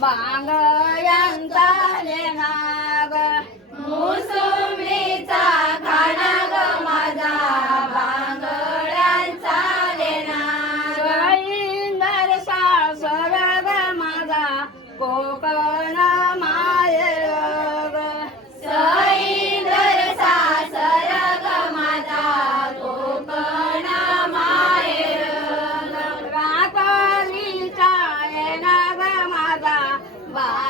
बांगयांचा नाग. मुसुमीचा खाना ग माझा. बांगड्यांचा लेना नर सासर ग माझा. कोकणा Bye.